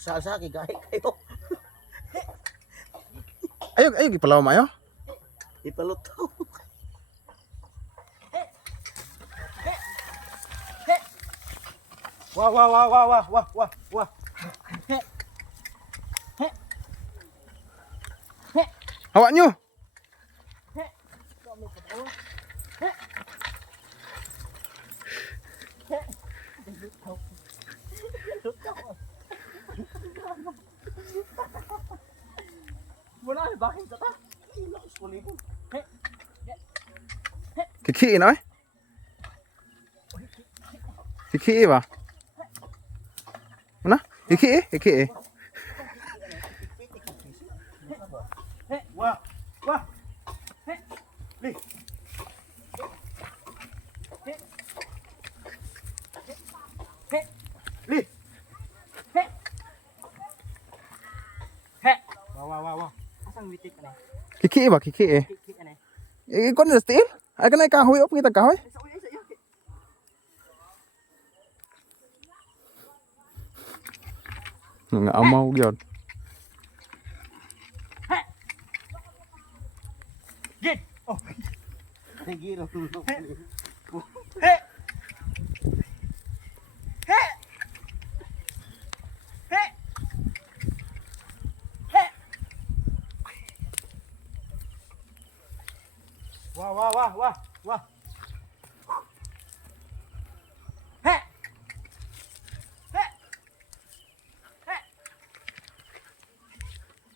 Kusal sa kigay kayo. Ayo gipalaw mayo. Ipalutaw. Wah. Hawak nyo. Wala na bakit ta? Lakas ko libo. Kikiin ay. Kiki ba? Mana? Kiki. Wah. Li. Li. Wah. Asang witik ka na? Kiki ba? Kiki. Kiki ka na? Ikon na steel? Ay kanay kahoy op kita kahoy. Nga amaw gyud. Git. Oh. Giro. Wah.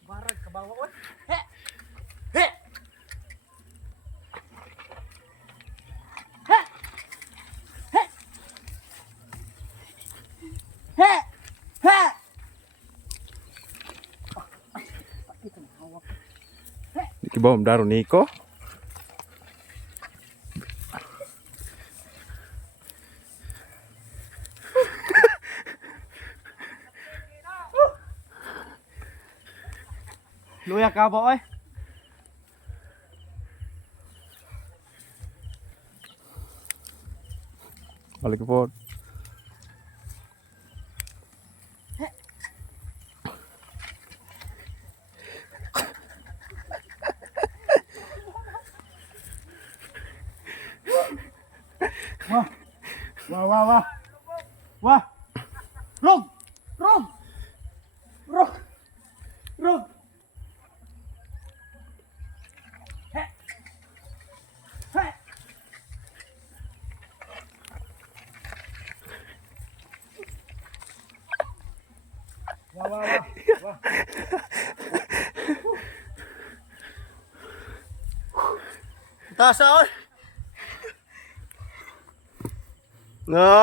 Barag ka bawa oy. Kibom daro niko. Luya ka ba oy? Balik po. Wah. Rog. Wah. Tasa oy. No.